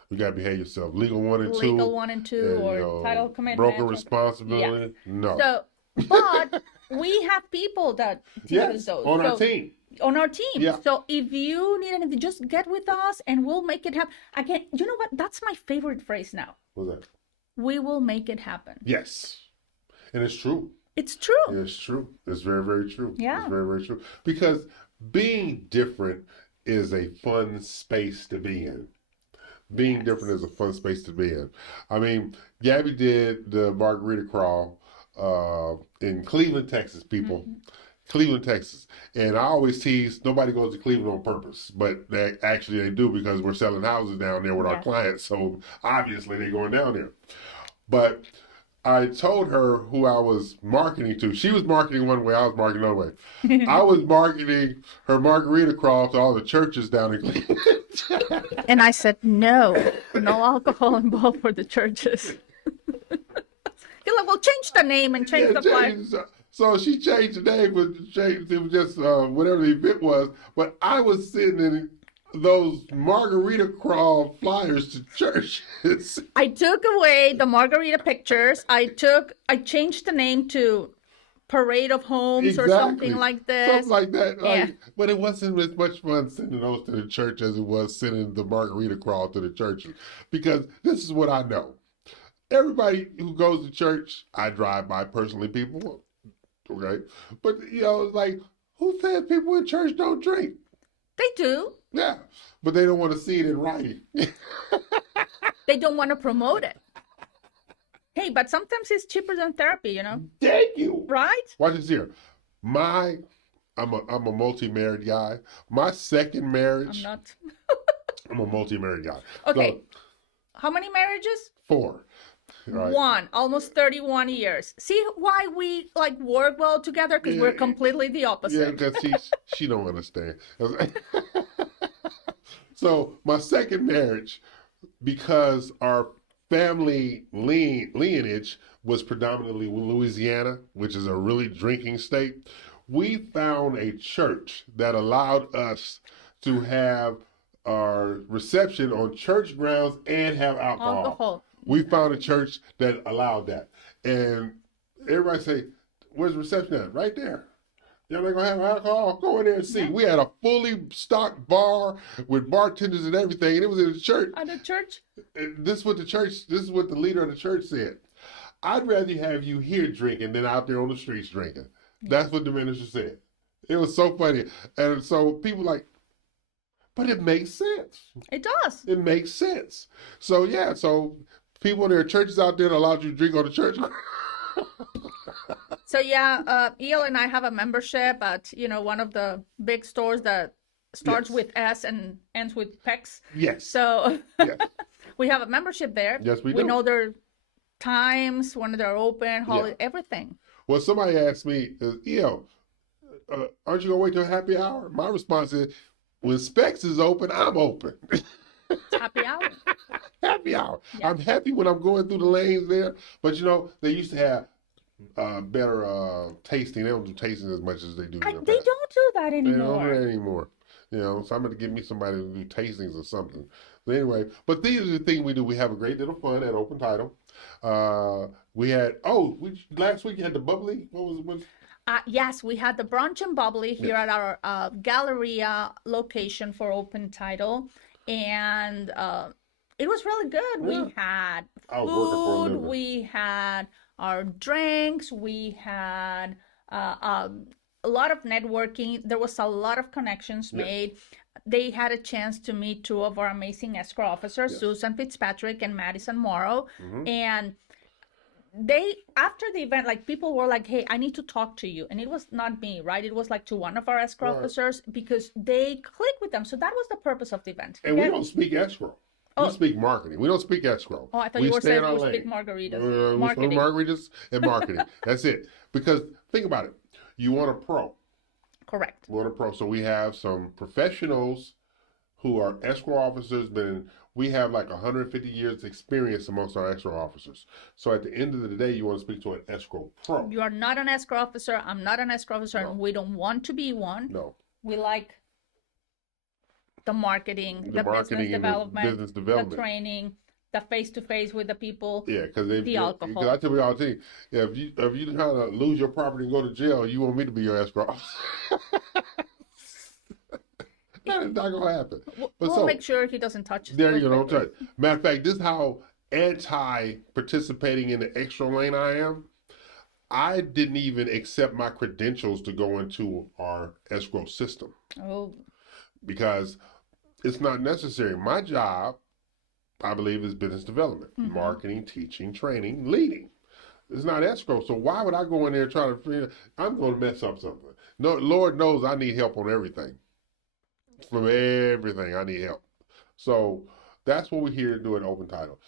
You got to behave yourself. Legal 1 and 2. legal 1 and 2 and, or title commitment. broker responsibility. No. So, but we have people that teach yes, those. on our So- team. on our team. Yeah. So if you need anything, just get with us and we'll make it happen. Again, you know what? That's my favorite phrase now. What's that? We will make it happen. Yes. And it's true. It's true. It's true. It's very, very true. Yeah. It's very, very true. Because being different is a fun space to be in. Being Yes. different is a fun space to be in. I mean, Gabby did the margarita crawl in Cleveland, Texas, people. Mm-hmm. Cleveland, Texas. And I always tease, nobody goes to Cleveland on purpose, but they do because we're selling houses down there with our Yes. clients. So obviously they're going down there. But I told her who I was marketing to. She was marketing one way, I was marketing another way. I was marketing her margarita crawl to all the churches down in Cleveland. And I said, no alcohol involved for the churches. You're like, well, change the name and change Yeah, the flyer. so she changed the name, but it was just whatever the event was. But I was sending those margarita crawl flyers to churches. I took away the margarita pictures. I changed the name to Parade of Homes or something like this. Something like that. Yeah. But it wasn't as much fun sending those to the church as it was sending the margarita crawl to the churches. Because this is what I know. Everybody who goes to church, I drive by personally, people, okay? But, like, who says people in church don't drink? They do. Yeah, but they don't want to see it in writing. They don't want to promote it. Hey, but sometimes it's cheaper than therapy, Thank you. right? Watch this here. I'm a multi-married guy. My second I'm marriage, not. I'm a multi-married guy. Okay. So, How many marriages? 4. Right. One, almost 31 years. See why we like work well together? Because we're Yeah. completely the Yeah, opposite. because she don't understand. So my second marriage, because our family lineage was predominantly Louisiana, which is a really drinking state, we found a church that allowed us to have our reception on church grounds and have alcohol. We found a church that allowed that. And everybody say, where's the reception at? Right there. Y'all not gonna have alcohol? Go in there and see. Yeah. We had a fully stocked bar with bartenders and everything, and it was in the church. At the church? And this is what the leader of the church said. I'd rather have you here drinking than out there on the streets drinking. That's what the minister said. It was so funny. And so people like, but it makes sense. It does. It makes sense. So yeah, so people, there are churches out there that allow you to drink on the church. So yeah, E.L and I have a membership at, one of the big stores that starts Yes. with S and ends with PEX. Yes. So Yes. we have a membership there. Yes, we We do. know their times, when they're open, holiday, everything. Well, somebody asked me, E.L, aren't you gonna wait till happy hour? My response is, when Specs is open, I'm open. It's happy hour. Happy hour. Yeah. I'm happy when I'm going through the lanes there. But they used to have better tasting. They don't do tasting as much as they do. They don't do that They don't do anymore. that anymore. So I'm going to give me somebody to do tastings or something. But anyway, but these are the things we do. We have a great deal of fun at Open Title. We had, last week you had the bubbly. What was Yes, we had the brunch and bubbly here at our Galleria location for Open Title, and it was really good. Yeah. We had I was working for a food, living. we had our drinks, we had a lot of networking. There was a lot of connections Yes. made. They had a chance to meet two of our amazing escrow officers, Yes. Susan Fitzpatrick and Madison Morrow, Mhm. and they, after the event, like, people were like, hey, I need to talk to you, and it was not me, right? It was like to one of our escrow Right. officers, because they clicked with them. So that was the purpose of the event. And we don't speak escrow. Oh. We speak marketing. We don't speak escrow. Oh, I thought we you were stay saying in our we lane. speak margaritas. We speak Marketing. margaritas and marketing. That's it. Because think about it. You want a pro. Correct. You want a pro. So we have some professionals who are escrow officers. We have like 150 years experience amongst our escrow officers. So at the end of the day, you want to speak to an escrow pro. You are not an escrow officer. I'm not an escrow officer, No. and we don't want to be one. No. We like the marketing, The marketing business and development, the business development. the training, the face-to-face with the people. Yeah, because The alcohol. Because I tell you all the time, if you trying to lose your property and go to jail, you want me to be your escrow officer. That is not gonna happen. But We'll make sure he doesn't touch us. There you go. Don't touch. Matter of fact, this is how anti-participating in the extra lane I am. I didn't even accept my credentials to go into our escrow system Oh, because it's not necessary. My job, I believe, is business development, marketing, teaching, training, leading. It's not escrow. So why would I go in there trying to? I'm going to mess up something. No, Lord knows I need help on everything. From everything, I need help. So that's what we're here to do at Open Title.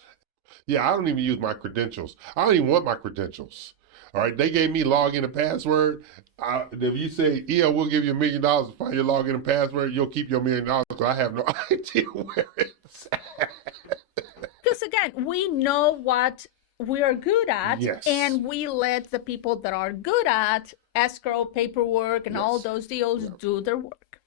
Yeah, I don't even use my credentials. I don't even want my credentials. All right, they gave me login and password. If you say, "Yeah, we'll give you $1 million to find your login and password," you'll keep your $1 million because I have no idea where it's at. because again, we know what we are good at, Yes. and we let the people that are good at escrow, paperwork, and all Yes. those deals do their work.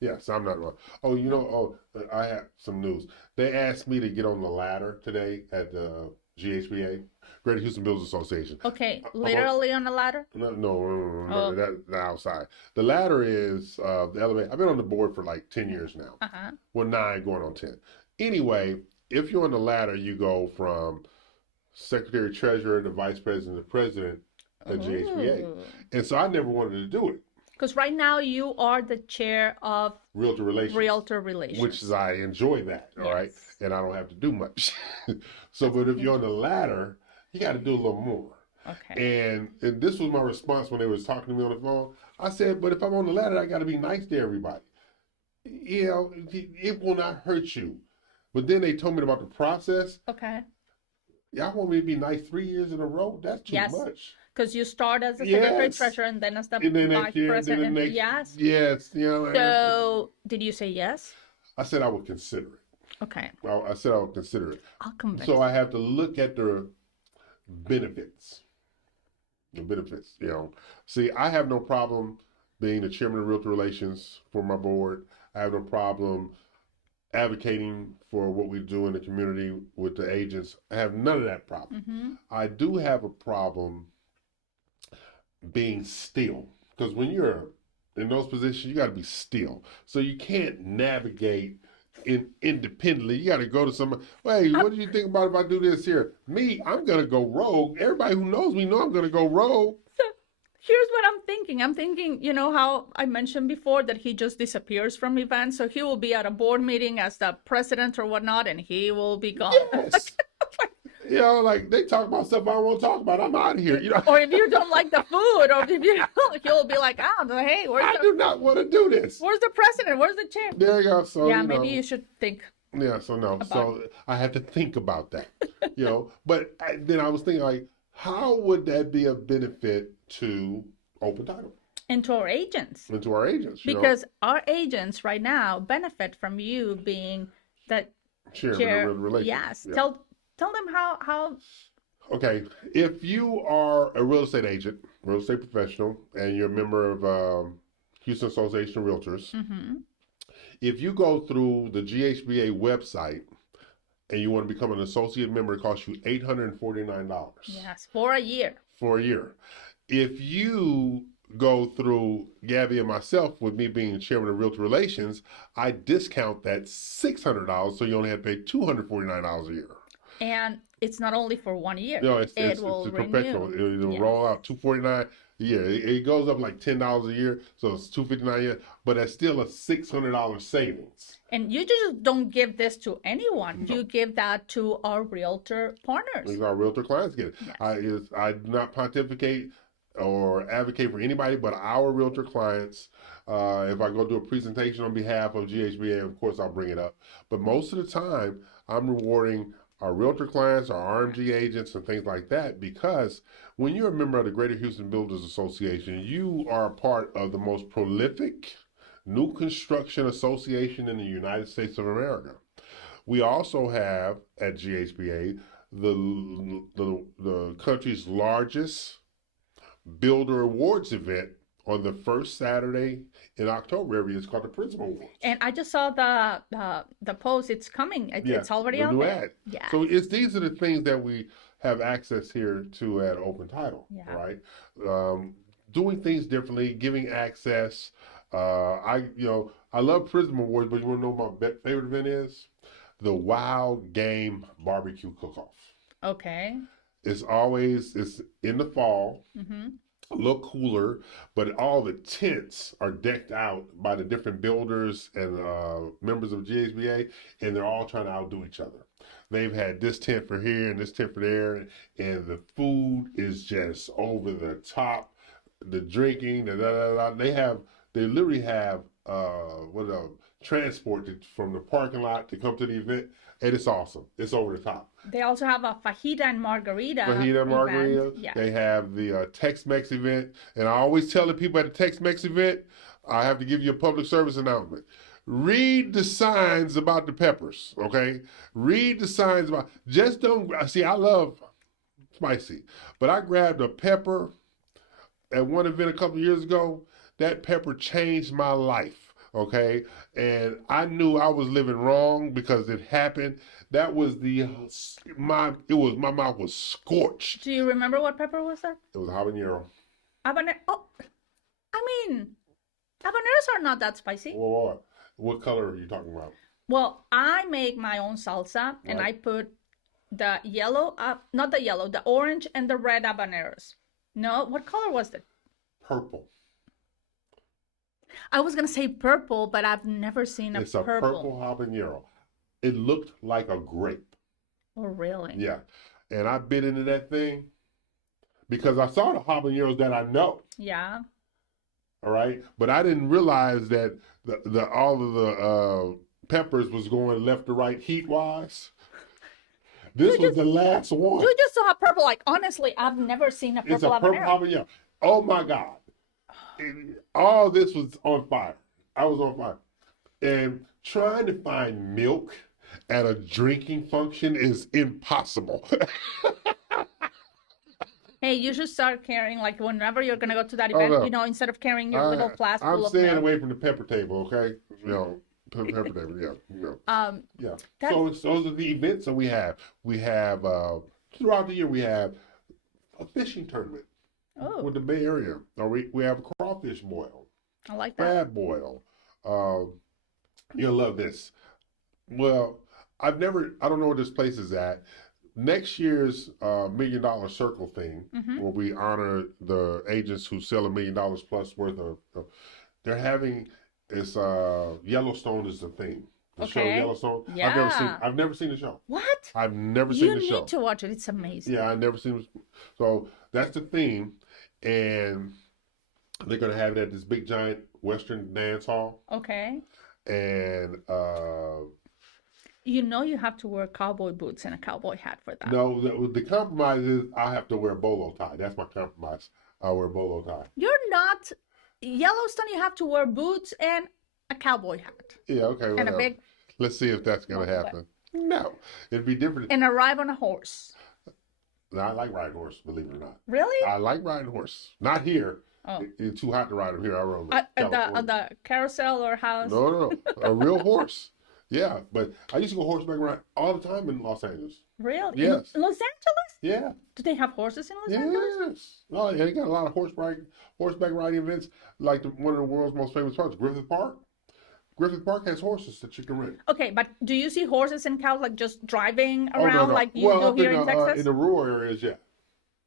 Yes, I'm not wrong. Oh, I have some news. They asked me to get on the ladder today at the GHBA, Greater Houston Builders Association. Okay, literally on a ladder. No, Oh. that's outside. The ladder is the elevator. I've been on the board for like 10 years now. Uh-huh. Well, 9 going on 10. Anyway, if you're on the ladder, you go from Secretary Treasurer to Vice President to President at GHBA. And so I never wanted to do it. Because right now you are the chair of Realtor Relations. Realtor Relations. Which is, I enjoy that, all right? Yes. And I don't have to do much. So, but if you're on the ladder, you got to do a little more. Okay. And this was my response when they was talking to me on the phone. I said, but if I'm on the ladder, I got to be nice to everybody. It will not hurt you. But then they told me about the process. Okay. Y'all want me to be nice 3 years in a row? That's too Yes. much. Because you start as the secretary Yes. treasurer and then as the And then vice next year, and president. then the next, Yes. yes, So did you say yes? I said I would consider it. Okay. I said I would consider it. I'll convince So you. I have to look at the benefits. The benefits, See, I have no problem being the chairman of Realtor Relations for my board. I have no problem advocating for what we do in the community with the agents. I have none of that problem. Mm-hmm. I do have a problem being still. Because when you're in those positions, you got to be still. So you can't navigate independently. You got to go to somebody. Hey, what do you think about if I do this here? Me, I'm gonna go rogue. Everybody who knows me know I'm gonna go rogue. Here's what I'm thinking. I'm thinking, you know how I mentioned before that he just disappears from events? So he will be at a board meeting as the president or whatnot, and he will be gone. Yes. You know, like they talk about stuff I don't want to talk about. I'm out of here. You know. Or if you don't like the food, or if you he'll be like, hey, I do not want to do this. Where's the president? Where's the chair? There you go. So yeah, you maybe know, you should think. Yeah. So no. So I had to think about that. You know. But then I was thinking, like, how would that be a benefit to Open Title? And to our agents. And to our agents. Because our agents right now benefit from you being that chair. Yes. Yeah. Tell them how. Okay, if you are a real estate agent, real estate professional, and you're a member of Houston Association of Realtors, if you go through the GHBA website and you want to become an associate member, it costs you $849. Yes, for a year. For a year. If you go through Gaby and myself, with me being chairman of Realtor Relations, I discount that $600, so you only have to pay $249 a year. And it's not only for 1 year. No, it's perpetual. It'll roll out $249 a year. It goes up like $10 a year, so it's $259 a year, but that's still a $600 savings. And you just don't give this to anyone. No. You give that to our realtor partners. Our realtor clients get it. Yes. I do not pontificate or advocate for anybody but our realtor clients. If I go do a presentation on behalf of GHBA, of course I'll bring it up. But most of the time, I'm rewarding our realtor clients, our RMG agents, and things like that, because when you're a member of the Greater Houston Builders Association, you are a part of the most prolific new construction association in the United States of America. We also have at GHBA the country's largest builder awards event on the first Saturday in October every year. It's called the Prism Awards. And I just saw the post. It's coming. It's already out there. Yeah. So these are the things that we have access here to at Open Title, right? Doing things differently, giving access. I love Prism Awards, but you want to know what my favorite event is? The Wow Game Barbecue Cook-Off. Okay. It's in the fall. Mm-hmm. A little cooler, but all the tents are decked out by the different builders and members of GHBA, and they're all trying to outdo each other. They've had this tent for here and this tent for there, and the food is just over the top. The drinking, they literally have transport from the parking lot to come to the event, and it's awesome. It's over the top. They also have a fajita and margarita. Yeah. They have the Tex-Mex event, and I always tell the people at the Tex-Mex event, I have to give you a public service announcement. Read the signs about the peppers, okay? Read the signs about. Just don't see. I love spicy, but I grabbed a pepper at one event a couple of years ago. That pepper changed my life. Okay, and I knew I was living wrong because it happened. That was my mouth was scorched. Do you remember what pepper was that? It was habanero. Habanero. Oh, I mean, habaneros are not that spicy. Well, what color are you talking about? Well, I make my own salsa, and I put the yellow, not the yellow, the orange and the red habaneros. No, what color was it? Purple. I was going to say purple, but I've never seen a purple. It's a purple habanero. It looked like a grape. Oh, really? Yeah. And I bit into that thing because I saw the habaneros that I know. Yeah. All right. But I didn't realize that all of the peppers was going left to right heat-wise. This was the last one. You just saw a purple. Like, honestly, I've never seen a purple habanero. It's a purple habanero. Oh, my God. All this was on fire. I was on fire. And trying to find milk at a drinking function is impossible. Hey, you should start carrying, like, whenever you're going to go to that event, instead of carrying your little flask full of milk. I'm staying away from the pepper table, okay? Pepper table, yeah. Yeah. So those are the events that we have. We have, throughout the year, we have a fishing tournament. Oh. With the Bay Area. Or we have a crawfish boil. I like that. Crab boil. You'll love this. Well, I don't know where this place is at. Next year's $1 million circle thing, where we honor the agents who sell $1 million plus worth of they're having it's Yellowstone is the theme. The show Okay. Yellowstone. Yeah. I've never seen the show. What? I've never You seen the show. need to watch it. It's amazing. Yeah, I've never seen it. So that's the theme. And they're gonna have it at this big giant Western dance hall. Okay. And You know you have to wear cowboy boots and a cowboy hat for that. no, the compromise is I have to wear a bolo tie. That's my compromise. I wear a bolo tie. You're not Yellowstone. You have to wear boots and a cowboy hat Yeah, okay. and Whatever. a big Let's see if that's gonna happen. No, it'd be different. and arrive on a horse. No, I like riding horse, believe it or not. Really? I like riding horse. Not here. Oh. It's too hot to ride them here. I rode them. At the carousel or house? No. A real horse. Yeah, but I used to go horseback ride all the time in Los Angeles. Really? Yes. In Los Angeles? Yeah. Do they have horses in Los Angeles? Yes. Oh, they got a lot of horseback riding events, like one of the world's most famous parks, Griffith Park. Griffith Park has horses that you can rent. Okay, but do you see horses and cows like just driving Oh, around no. like you Well, do here in Texas? in the rural areas, yeah.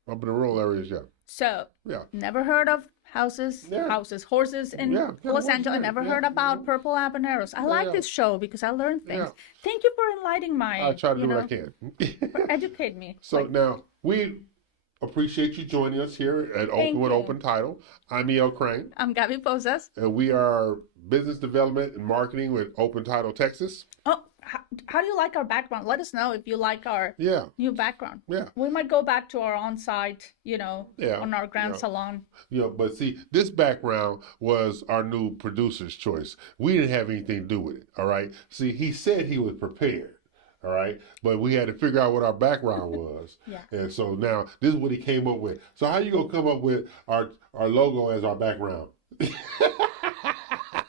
Up in the rural areas, yeah. So, Yeah. never heard of horses in Yeah, Los horses, Angeles. I never yeah, heard about purple habaneros. I like this show because I learned things. Yeah. Thank you for enlightening my, I try to do what I can. educate me. So now we appreciate you joining us here at Thank Open with you. Open Title. I'm E.L. Crane, I'm Gaby Posas. and we are business development and marketing with Open Title Texas. Oh, how do you like our background? Let us know if you like our Yeah, new background. yeah, We might go back to our on-site, Yeah, on our grand yeah. salon. yeah. But see, this background was our new producer's choice. We didn't have anything to do with it. All right. See, he said he was prepared. All right, but we had to figure out what our background was. Yeah. And so now this is what he came up with. So how you gonna come up with our logo as our background?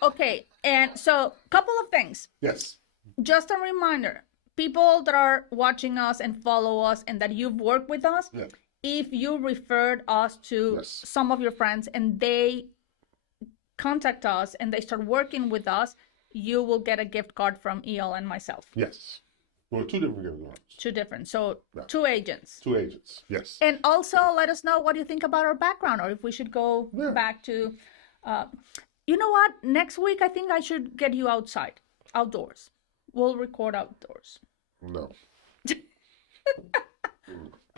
Okay, and so couple of things. Yes. Just a reminder, people that are watching us and follow us and that you've worked with us, Yeah. if you referred us to Yes. some of your friends and they contact us and they start working with us, you will get a gift card from E.L. and myself. Yes. Well, two different gift cards. Two different. So Yeah. 2 agents. 2 agents. Yes. And also let us know what you think about our background or if we should go Yeah. back to, you know what? Next week, I think I should get you outdoors. We'll record outdoors. No.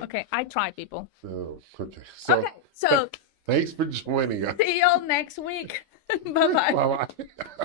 Okay, I try, people. Oh, okay. So, Okay, so thanks for joining us. see you all next week. Bye-bye. Bye-bye.